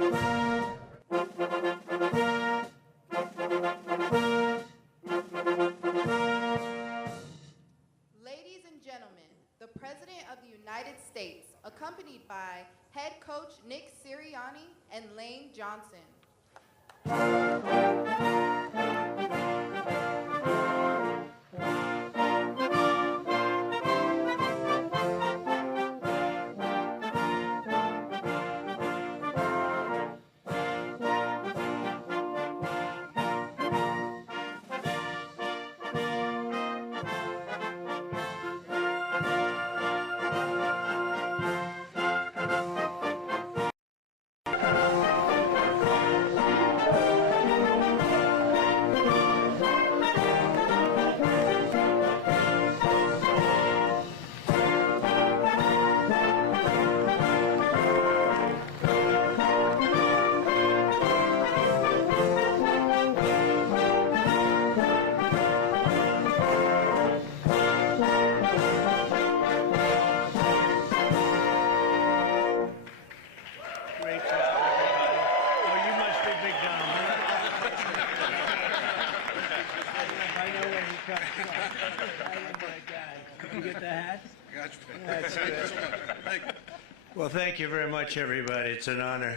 Ladies and gentlemen, the President of the United States, accompanied by head coach Nick Sirianni and Lane Johnson. Well, thank you very much, everybody. It's an honor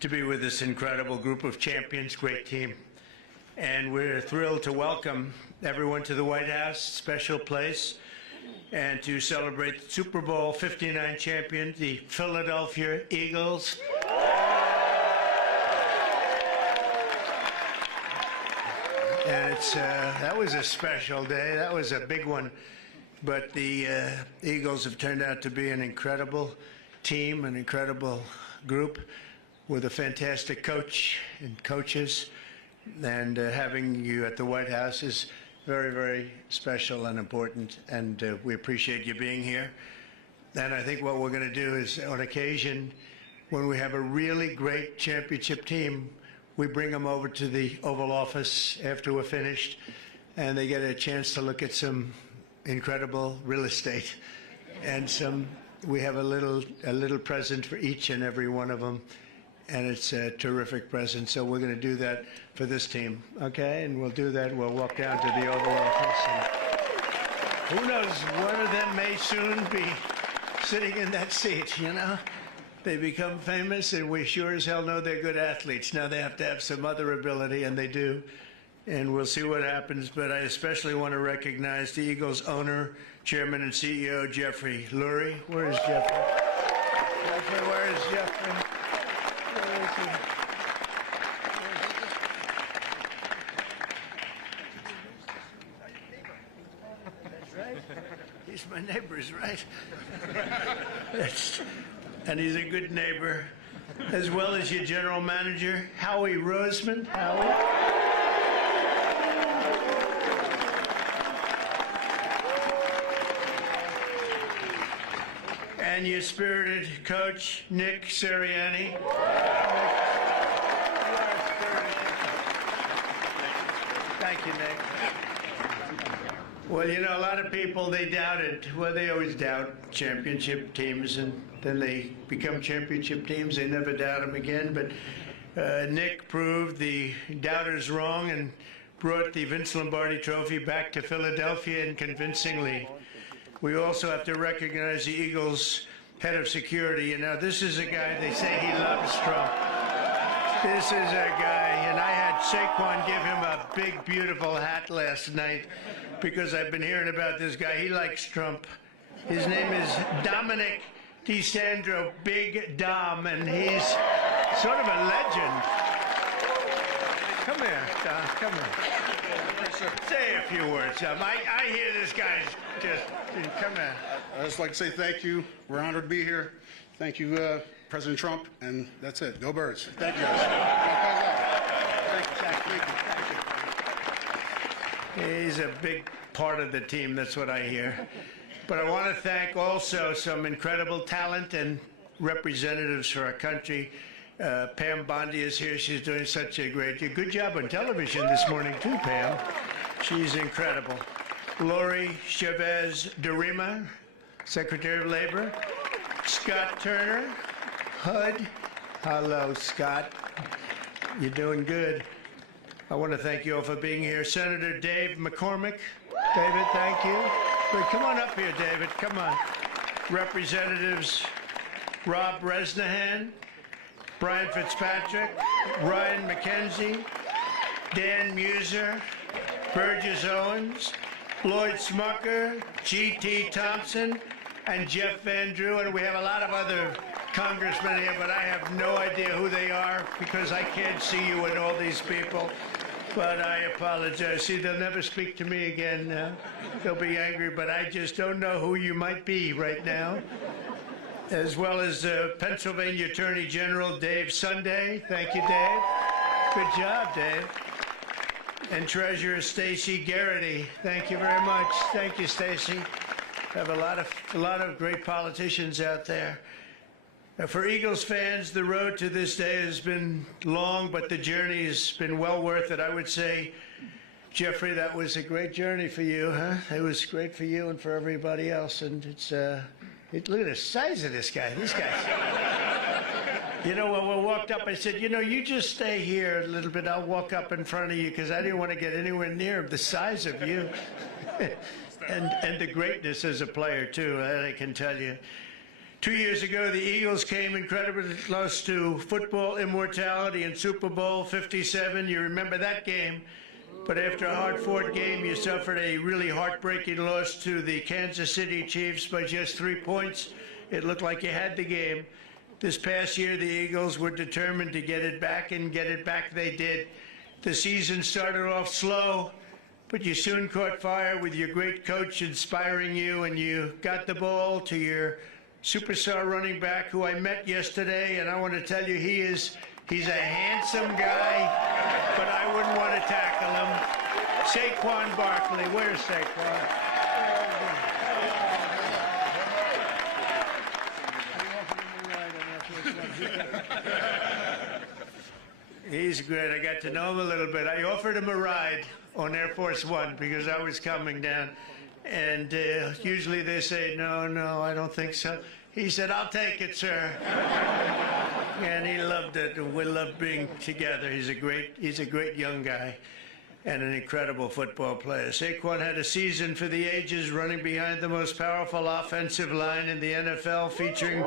to be with this incredible group of champions, great team. And we're thrilled to welcome everyone to the White House, special place, and to celebrate the Super Bowl 59 champion, the Philadelphia Eagles. And that was a special day. That was a big one. But the Eagles have turned out to be an incredible team, an incredible group with a fantastic coach and coaches. And having you at the White House is very, very special and important. And we appreciate you being here. And I think what we're going to do is, on occasion, when we have a really great championship team, we bring them over to the Oval Office after we're finished, and they get a chance to look at some incredible real estate, and we have a little present for each and every one of them, and it's a terrific present. So we're going to do that for this team, okay? And we'll do that. We'll walk down to the Oval Office, and who knows, one of them may soon be sitting in that seat, you know? They become famous, and we sure as hell know they're good athletes. Now they have to have some other ability, and they do. And we'll see what happens, but I especially want to recognize the Eagles owner, chairman, and CEO, Jeffrey Lurie. Where is Jeffrey? Jeffrey, where is Jeffrey? Where is he? That's right. He's my neighbor, right? And he's a good neighbor, as well as your general manager, Howie Roseman. Howie. And your spirited coach, Nick Sirianni. Thank you, Nick. Well, you know, a lot of people, they doubted. Well, they always doubt championship teams, and then they become championship teams. They never doubt them again. But Nick proved the doubters wrong and brought the Vince Lombardi Trophy back to Philadelphia, and convincingly. We also have to recognize the Eagles' head of security. You know, this is a guy, they say he loves Trump. This is a guy, and I had Saquon give him a big, beautiful hat last night because I've been hearing about this guy. He likes Trump. His name is Dominic DeSandro, Big Dom, and he's sort of a legend. Come here, Dom, come here. Say a few words, Dom. I hear this guy's just, come here. I'd just like to say thank you. We're honored to be here. Thank you, President Trump, and that's it. Go Birds. Thank you, guys. He's a big part of the team, that's what I hear. But I want to thank also some incredible talent and representatives for our country. Pam Bondi is here. She's doing such a good job on television this morning too, Pam. She's incredible. Lori Chavez Derima, Secretary of Labor. Scott Turner, HUD. Hello, Scott. You're doing good. I want to thank you all for being here. Senator Dave McCormick. David, thank you. Good. Come on up here, David. Come on. Representatives Rob Bresnahan, Brian Fitzpatrick, Ryan McKenzie, Dan Muser, Burgess Owens, Lloyd Smucker, G.T. Thompson, and Jeff Van Drew. And we have a lot of other congressmen here, but I have no idea who they are because I can't see you and all these people. But I apologize. See, they'll never speak to me again. They'll be angry, but I just don't know who you might be right now. As well as Pennsylvania Attorney General Dave Sunday. Thank you, Dave. Good job, Dave. And Treasurer Stacey Garrity. Thank you very much. Thank you, Stacey. Have a lot of great politicians out there. For Eagles fans, the road to this day has been long, but the journey has been well worth it. I would say, Jeffrey, that was a great journey for you, huh? It was great for you and for everybody else. And it's, look at the size of this guy. These guys. You know, when we walked up, I said, you know, you just stay here a little bit. I'll walk up in front of you because I didn't want to get anywhere near the size of you. and the greatness as a player, too, I can tell you. 2 years ago, the Eagles came incredibly close to football immortality in Super Bowl 57. You remember that game. But after a hard-fought game, you suffered a really heartbreaking loss to the Kansas City Chiefs by just 3 points. It looked like you had the game. This past year, the Eagles were determined to get it back, and get it back they did. The season started off slow, but you soon caught fire with your great coach inspiring you, and you got the ball to your superstar running back who I met yesterday, and I want to tell you he's a handsome guy, but I wouldn't want to tackle him. Saquon Barkley. Where's Saquon? He's great. I got to know him a little bit. I offered him a ride on Air Force One because I was coming down. And usually they say, no, I don't think so. He said, I'll take it, sir. And he loved it. And we love being together. He's a great young guy and an incredible football player. Saquon had a season for the ages, running behind the most powerful offensive line in the NFL, featuring...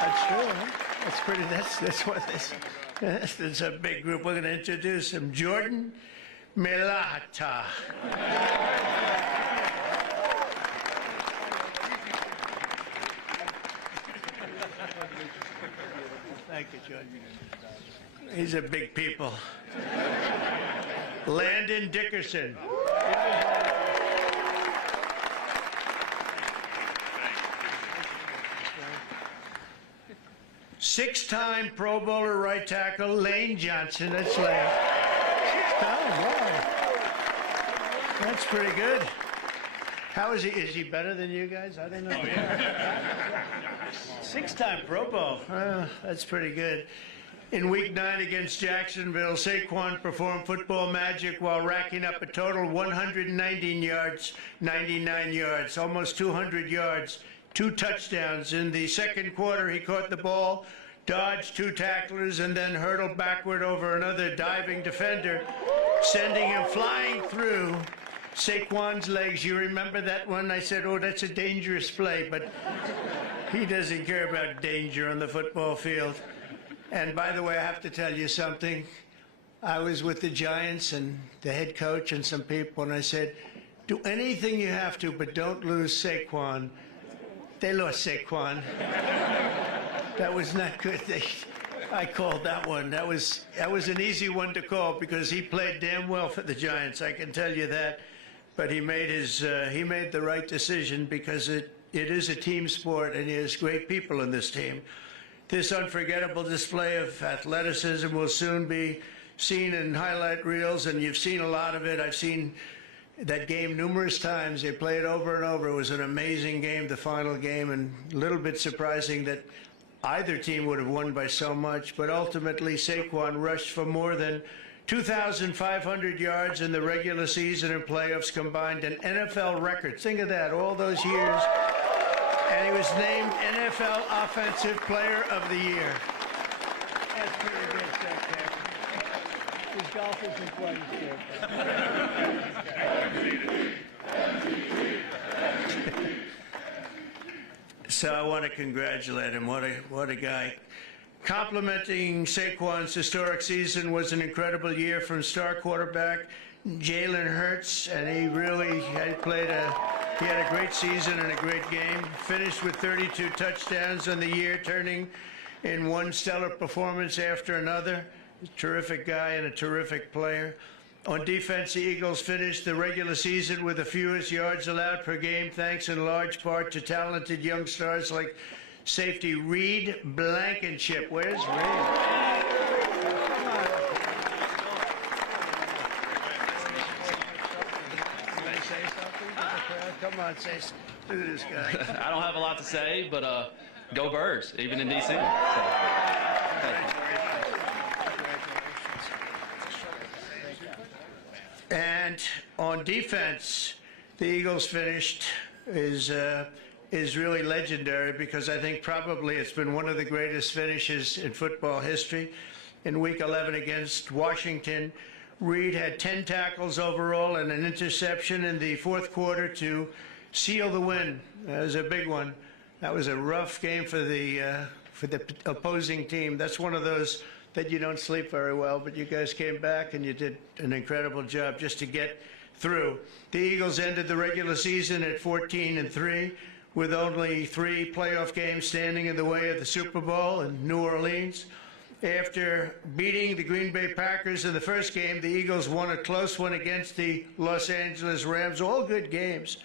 That's true, huh? That's what this... It's a big group. We're going to introduce him. Jordan Melata. Thank you, Jordan. These are big people. Landon Dickerson. Six-time Pro Bowler right tackle Lane Johnson. That's Lane. Six-time, wow. That's pretty good. How is he? Is he better than you guys? I don't know. Oh, yeah. Six-time Pro Bowl. That's pretty good. In Week 9 against Jacksonville, Saquon performed football magic while racking up a total 119 yards, 99 yards, almost 200 yards, 2 touchdowns. In the second quarter, he caught the ball, dodged 2 tacklers, and then hurtled backward over another diving defender, sending him flying through Saquon's legs. You remember that one? I said, oh, that's a dangerous play, but he doesn't care about danger on the football field. And by the way, I have to tell you something. I was with the Giants and the head coach and some people, and I said, do anything you have to, but don't lose Saquon. They lost Saquon. That was not good. I called that one. That was an easy one to call because he played damn well for the Giants. I can tell you that. But he made the right decision because it is a team sport and he has great people in this team. This unforgettable display of athleticism will soon be seen in highlight reels, and you've seen a lot of it. I've seen that game numerous times. They played over and over. It was an amazing game, the final game, and a little bit surprising that either team would have won by so much. But ultimately, Saquon rushed for more than 2,500 yards in the regular season and playoffs combined, an NFL record. Think of that, all those years. And he was named NFL Offensive Player of the Year. That's pretty good stuff, Kevin. His golf isn't quite as good. So I want to congratulate him. What a guy. Complimenting Saquon's historic season was an incredible year from star quarterback Jalen Hurts, and he really had he had a great season and a great game. Finished with 32 touchdowns on the year, turning in one stellar performance after another. A terrific guy and a terrific player. On defense, the Eagles finished the regular season with the fewest yards allowed per game, thanks in large part to talented young stars like safety Reed Blankenship. Where's Reed? Come on, say something. Look at this guy. I don't have a lot to say, but go Birds, even in D.C. So, and on defense, the Eagles finished is really legendary, because I think probably it's been one of the greatest finishes in football history. In Week 11 against Washington, Reed had 10 tackles overall and an interception in the fourth quarter to seal the win. That was a big one. That was a rough game for the opposing team. That's one of those that you don't sleep very well, but you guys came back and you did an incredible job just to get through. The Eagles ended the regular season at 14-3, with only 3 playoff games standing in the way of the Super Bowl in New Orleans. After beating the Green Bay Packers in the first game, the Eagles won a close one against the Los Angeles Rams, all good games.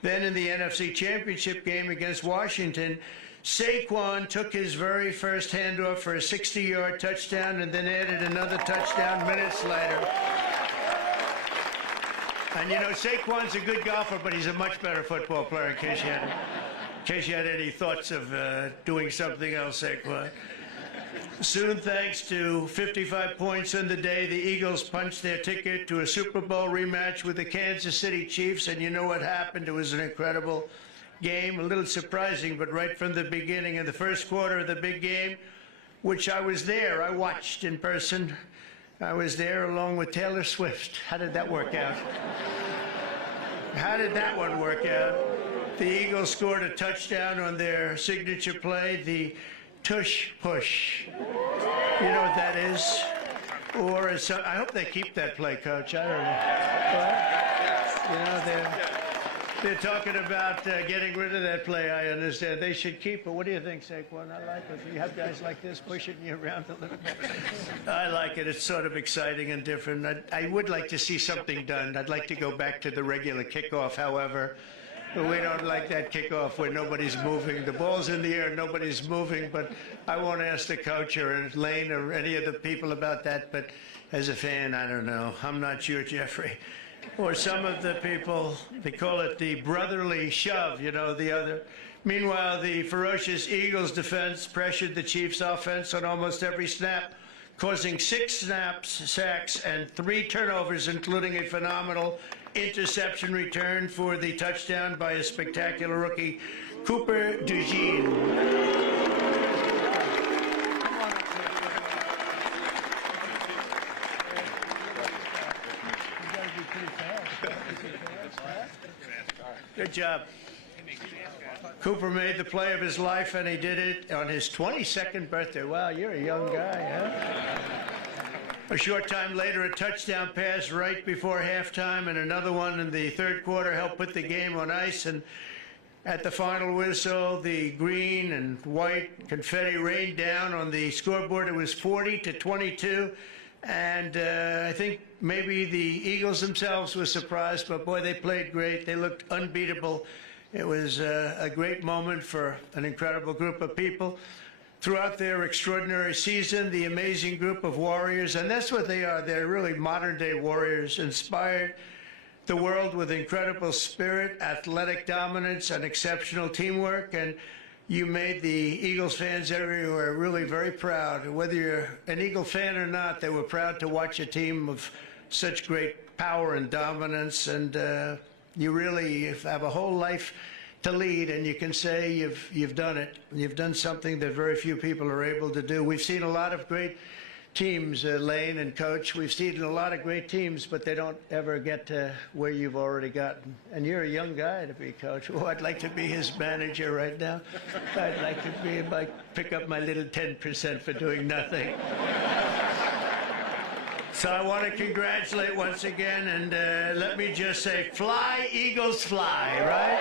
Then in the NFC Championship game against Washington, Saquon took his very first handoff for a 60-yard touchdown and then added another touchdown minutes later. And you know, Saquon's a good golfer, but he's a much better football player, in case you had any thoughts of doing something else, Saquon. Soon, thanks to 55 points in the day, the Eagles punched their ticket to a Super Bowl rematch with the Kansas City Chiefs, and you know what happened. It was an incredible game, a little surprising, but right from the beginning, in the first quarter of the big game, which I was there, I watched in person. I was there along with Taylor Swift. How did that work out? How did that one work out? The Eagles scored a touchdown on their signature play, the tush push. You know what that is? Or I hope they keep that play, Coach. I don't know. Well, you know, they're talking about getting rid of that play. I understand. They should keep it. What do you think, Saquon? I like it. You have guys like this pushing you around a little bit. I like it. It's sort of exciting and different. I would like to see something done. I'd like to go back to the regular kickoff, however. We don't like that kickoff where nobody's moving. The ball's in the air, nobody's moving, but I won't ask the coach or Lane or any of the people about that, but as a fan, I don't know. I'm not sure, Jeffrey. Or some of the people, they call it the brotherly shove, you know, the other. Meanwhile, the ferocious Eagles defense pressured the Chiefs' offense on almost every snap, causing 6 sacks, and 3 turnovers, including a phenomenal interception return for the touchdown by a spectacular rookie, Cooper DeJean. Good job. Cooper made the play of his life, and he did it on his 22nd birthday. Wow, you're a young guy, huh? A short time later, a touchdown pass right before halftime and another one in the third quarter helped put the game on ice. And at the final whistle, the green and white confetti rained down on the scoreboard. It was 40-22. And I think maybe the Eagles themselves were surprised, but boy, they played great. They looked unbeatable. It was a great moment for an incredible group of people. Throughout their extraordinary season, the amazing group of warriors, and that's what they are, they're really modern-day warriors, inspired the world with incredible spirit, athletic dominance, and exceptional teamwork, and you made the Eagles fans everywhere really very proud. Whether you're an Eagle fan or not, they were proud to watch a team of such great power and dominance, and you really have a whole life to lead, and you can say you've done it. You've done something that very few people are able to do. We've seen a lot of great teams, Lane and Coach. We've seen a lot of great teams, but they don't ever get to where you've already gotten. And you're a young guy to be coach. Oh, I'd like to be his manager right now. I'd like to pick up my little 10% for doing nothing. So I want to congratulate once again, and let me just say, fly, Eagles, fly, right?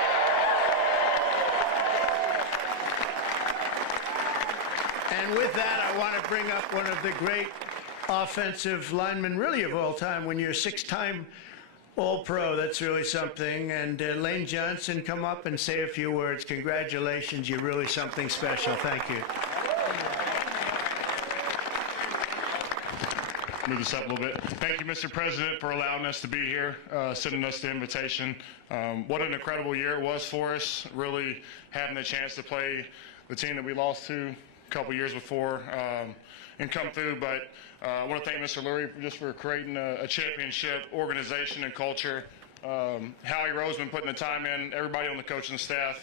And with that, I want to bring up one of the great offensive linemen, really of all time. When you're a 6-time All-Pro, that's really something. And Lane Johnson, come up and say a few words. Congratulations, you're really something special. Thank you. Move this up a little bit. Thank you, Mr. President, for allowing us to be here, sending us the invitation. What an incredible year it was for us, really having the chance to play the team that we lost to a couple years before and come through. But I want to thank Mr. Lurie just for creating a championship organization and culture. Howie Roseman putting the time in, everybody on the coaching staff.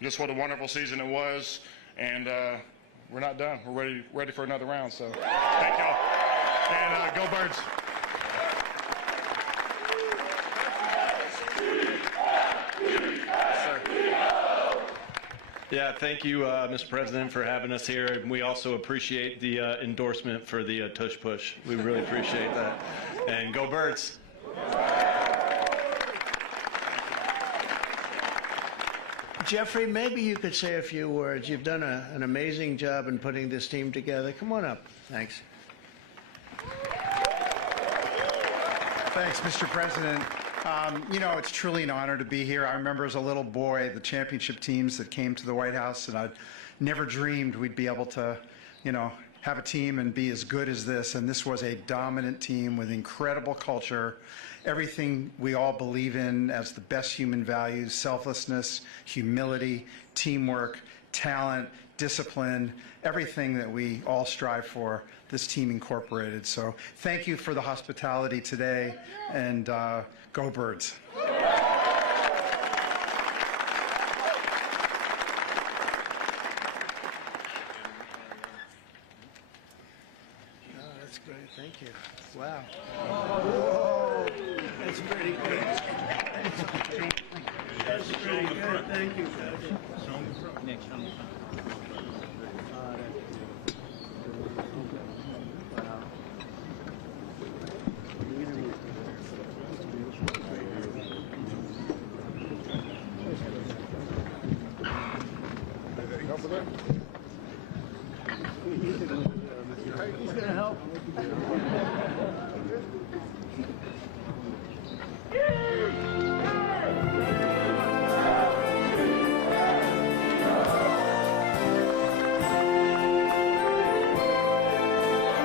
Just what a wonderful season it was. And we're not done. We're ready for another round. So thank y'all. And go Birds. Yeah, thank you, Mr. President, for having us here. And we also appreciate the endorsement for the tush push. We really appreciate that. And go Birds. Jeffrey, maybe you could say a few words. You've done an amazing job in putting this team together. Come on up. Thanks. Thanks, Mr. President. You know, it's truly an honor to be here. I remember as a little boy the championship teams that came to the White House, and I never dreamed we'd be able to, you know, have a team and be as good as this. And this was a dominant team with incredible culture, everything we all believe in as the best human values: selflessness, humility, teamwork, talent, discipline, everything that we all strive for. This team incorporated. So thank you for the hospitality today, and go Birds. Oh, that's great. Thank you. Wow. Whoa. That's pretty good. That's pretty good. Thank you, Coach. Next one. Over there.